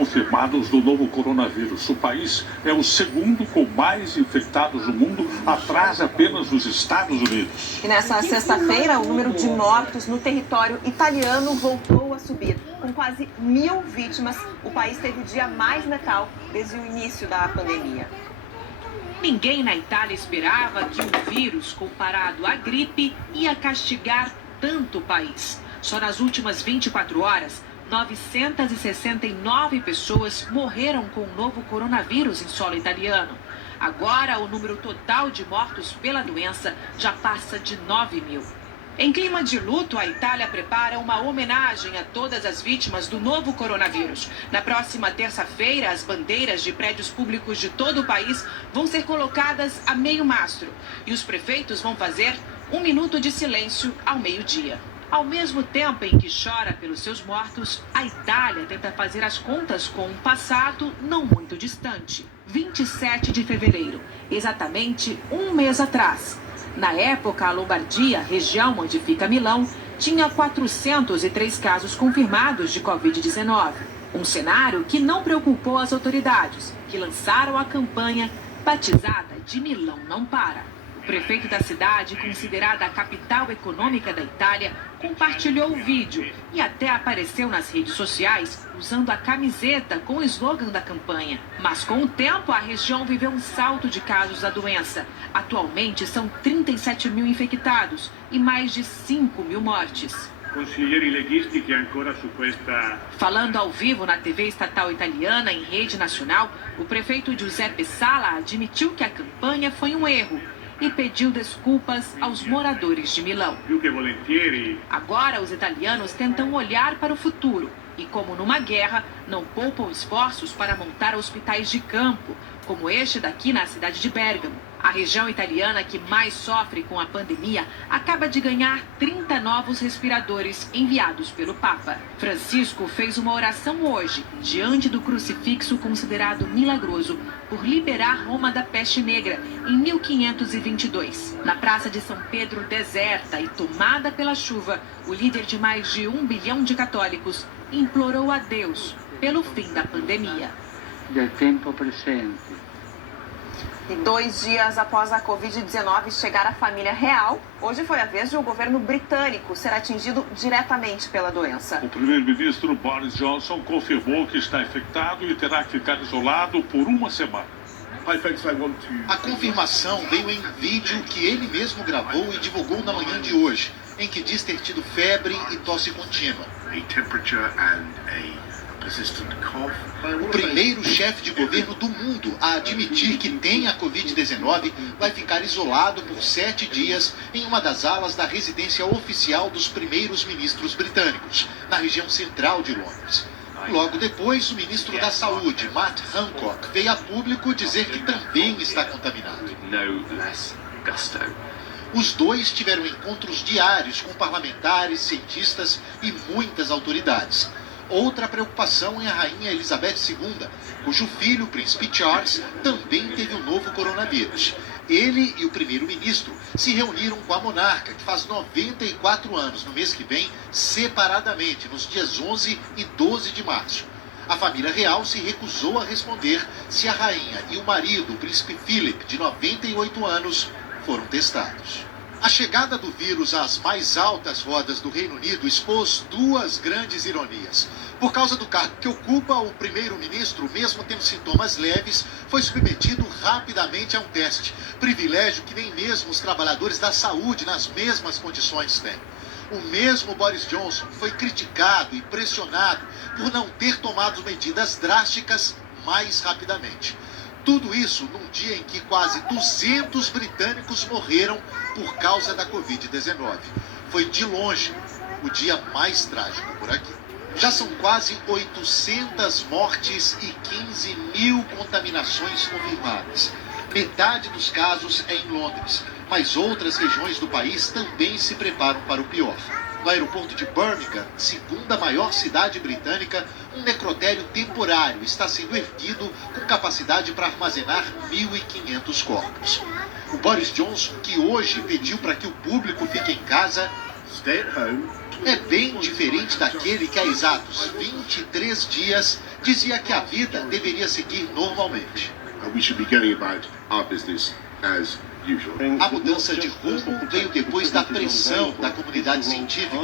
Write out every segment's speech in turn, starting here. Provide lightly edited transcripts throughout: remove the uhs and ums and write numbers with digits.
confirmados do novo coronavírus. O país é o segundo com mais infectados do mundo, atrás apenas dos Estados Unidos. E nessa sexta-feira, o número de mortos no território italiano voltou a subir. Com quase 1.000 vítimas, o país teve o dia mais letal desde o início da pandemia. Ninguém na Itália esperava que um vírus comparado à gripe ia castigar tanto o país. Só nas últimas 24 horas, 969 pessoas morreram com o novo coronavírus em solo italiano. Agora, o número total de mortos pela doença já passa de 9.000. Em clima de luto, a Itália prepara uma homenagem a todas as vítimas do novo coronavírus. Na próxima terça-feira, as bandeiras de prédios públicos de todo o país vão ser colocadas a meio mastro. E os prefeitos vão fazer 1 minuto de silêncio ao meio-dia. Ao mesmo tempo em que chora pelos seus mortos, a Itália tenta fazer as contas com um passado não muito distante. 27 de fevereiro, exatamente um mês atrás. Na época, a Lombardia, região onde fica Milão, tinha 403 casos confirmados de Covid-19. Um cenário que não preocupou as autoridades, que lançaram a campanha batizada de Milão Não Para. O prefeito da cidade, considerada a capital econômica da Itália, compartilhou o vídeo e até apareceu nas redes sociais usando a camiseta com o slogan da campanha. Mas com o tempo, a região viveu um salto de casos da doença. Atualmente são 37.000 infectados e mais de 5.000 mortes. Falando ao vivo na TV estatal italiana em rede nacional, o prefeito Giuseppe Sala admitiu que a campanha foi um erro e pediu desculpas aos moradores de Milão. Agora, os italianos tentam olhar para o futuro e, como numa guerra, não poupam esforços para montar hospitais de campo, como este daqui na cidade de Bérgamo. A região italiana que mais sofre com a pandemia acaba de ganhar 30 novos respiradores enviados pelo Papa. Francisco fez uma oração hoje, diante do crucifixo considerado milagroso, por liberar Roma da peste negra em 1522. Na Praça de São Pedro, deserta e tomada pela chuva, o líder de mais de 1 bilhão de católicos implorou a Deus pelo fim da pandemia. Del tempo presente. E 2 dias após a Covid-19 chegar à família real, hoje foi a vez de o governo britânico ser atingido diretamente pela doença. O primeiro-ministro Boris Johnson confirmou que está infectado e terá que ficar isolado por 1 semana. A confirmação veio em vídeo que ele mesmo gravou e divulgou na manhã de hoje, em que diz ter tido febre e tosse contínua. O primeiro chefe de governo do mundo a admitir que tem a Covid-19 vai ficar isolado por 7 dias em uma das alas da residência oficial dos primeiros ministros britânicos, na região central de Londres. Logo depois, o ministro da Saúde, Matt Hancock, veio a público dizer que também está contaminado. Os dois tiveram encontros diários com parlamentares, cientistas e muitas autoridades. Outra preocupação é a rainha Elizabeth II, cujo filho, o príncipe Charles, também teve o novo coronavírus. Ele e o primeiro-ministro se reuniram com a monarca, que faz 94 anos, no mês que vem, separadamente, nos dias 11 e 12 de março. A família real se recusou a responder se a rainha e o marido, o príncipe Philip, de 98 anos, foram testados. A chegada do vírus às mais altas rodas do Reino Unido expôs 2 grandes ironias. Por causa do cargo que ocupa, o primeiro-ministro, mesmo tendo sintomas leves, foi submetido rapidamente a um teste. Privilégio que nem mesmo os trabalhadores da saúde nas mesmas condições têm. O mesmo Boris Johnson foi criticado e pressionado por não ter tomado medidas drásticas mais rapidamente. Tudo isso num dia em que quase 200 britânicos morreram por causa da Covid-19. Foi de longe o dia mais trágico por aqui. Já são quase 800 mortes e 15.000 contaminações confirmadas. Metade dos casos é em Londres, mas outras regiões do país também se preparam para o pior. No aeroporto de Birmingham, segunda maior cidade britânica, um necrotério temporário está sendo erguido com capacidade para armazenar 1.500 corpos. O Boris Johnson, que hoje pediu para que o público fique em casa, é bem diferente daquele que há exatos 23 dias dizia que a vida deveria seguir normalmente. We should be going about our business as usual. A mudança de rumo veio depois da pressão da comunidade científica.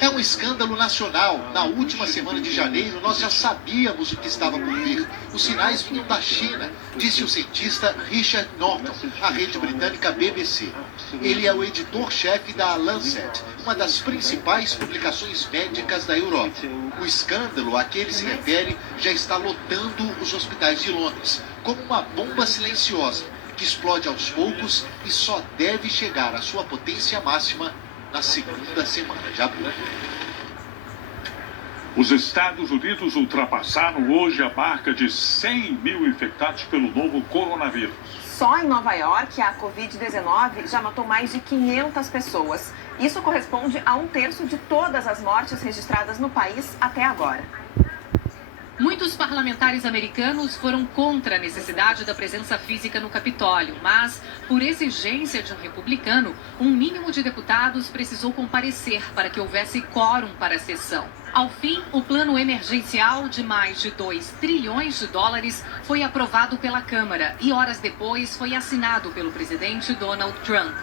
É um escândalo nacional. Na última semana de janeiro, nós já sabíamos o que estava por vir. Os sinais vinham da China, disse o cientista Richard Norton, à rede britânica BBC. Ele é o editor-chefe da Lancet, uma das principais publicações médicas da Europa. O escândalo a que ele se refere já está lotando os hospitais de Londres, como uma bomba silenciosa que explode aos poucos e só deve chegar à sua potência máxima na segunda semana de abril. Os Estados Unidos ultrapassaram hoje a marca de 100 mil infectados pelo novo coronavírus. Só em Nova York, a Covid-19 já matou mais de 500 pessoas. Isso corresponde a 1/3 de todas as mortes registradas no país até agora. Muitos parlamentares americanos foram contra a necessidade da presença física no Capitólio, mas, por exigência de um republicano, um mínimo de deputados precisou comparecer para que houvesse quórum para a sessão. Ao fim, o plano emergencial de mais de 2 trilhões de dólares foi aprovado pela Câmara e, horas depois, foi assinado pelo presidente Donald Trump.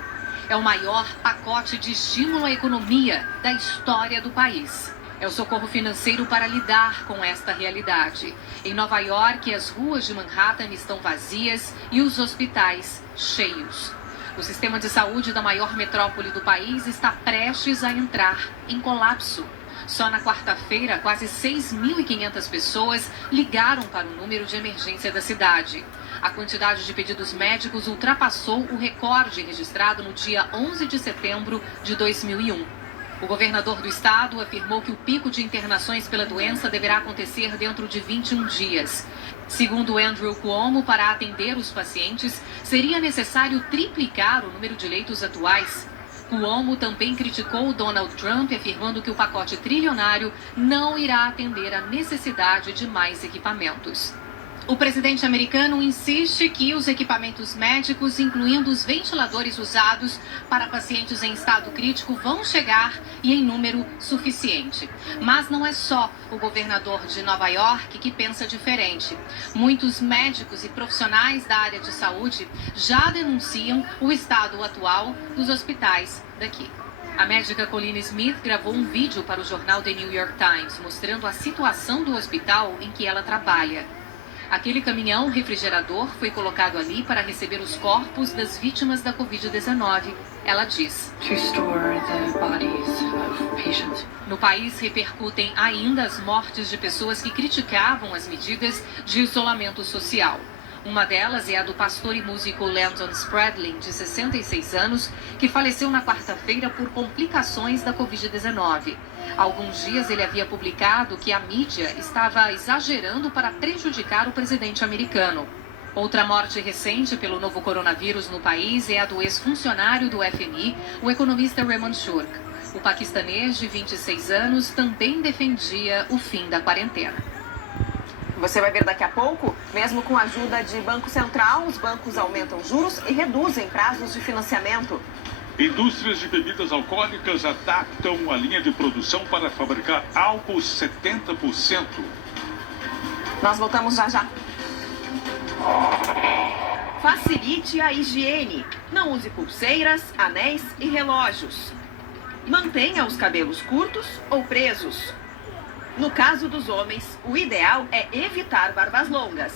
É o maior pacote de estímulo à economia da história do país. É o socorro financeiro para lidar com esta realidade. Em Nova York, as ruas de Manhattan estão vazias e os hospitais cheios. O sistema de saúde da maior metrópole do país está prestes a entrar em colapso. Só na quarta-feira, quase 6.500 pessoas ligaram para o número de emergência da cidade. A quantidade de pedidos médicos ultrapassou o recorde registrado no dia 11 de setembro de 2001. O governador do estado afirmou que o pico de internações pela doença deverá acontecer dentro de 21 dias. Segundo Andrew Cuomo, para atender os pacientes, seria necessário triplicar o número de leitos atuais. Cuomo também criticou Donald Trump, afirmando que o pacote trilionário não irá atender à necessidade de mais equipamentos. O presidente americano insiste que os equipamentos médicos, incluindo os ventiladores usados para pacientes em estado crítico, vão chegar e em número suficiente. Mas não é só o governador de Nova York que pensa diferente. Muitos médicos e profissionais da área de saúde já denunciam o estado atual dos hospitais daqui. A médica Colleen Smith gravou um vídeo para o jornal The New York Times, mostrando a situação do hospital em que ela trabalha. Aquele caminhão refrigerador foi colocado ali para receber os corpos das vítimas da Covid-19, ela diz. No país repercutem ainda as mortes de pessoas que criticavam as medidas de isolamento social. Uma delas é a do pastor e músico Landon Spradlin, de 66 anos, que faleceu na quarta-feira por complicações da Covid-19. Há alguns dias ele havia publicado que a mídia estava exagerando para prejudicar o presidente americano. Outra morte recente pelo novo coronavírus no país é a do ex-funcionário do FMI, o economista Raymond Shurk. O paquistanês, de 26 anos, também defendia o fim da quarentena. Você vai ver daqui a pouco, mesmo com a ajuda de Banco Central, os bancos aumentam juros e reduzem prazos de financiamento. Indústrias de bebidas alcoólicas adaptam a linha de produção para fabricar álcool 70%. Nós voltamos já já. Facilite a higiene. Não use pulseiras, anéis e relógios. Mantenha os cabelos curtos ou presos. No caso dos homens, o ideal é evitar barbas longas.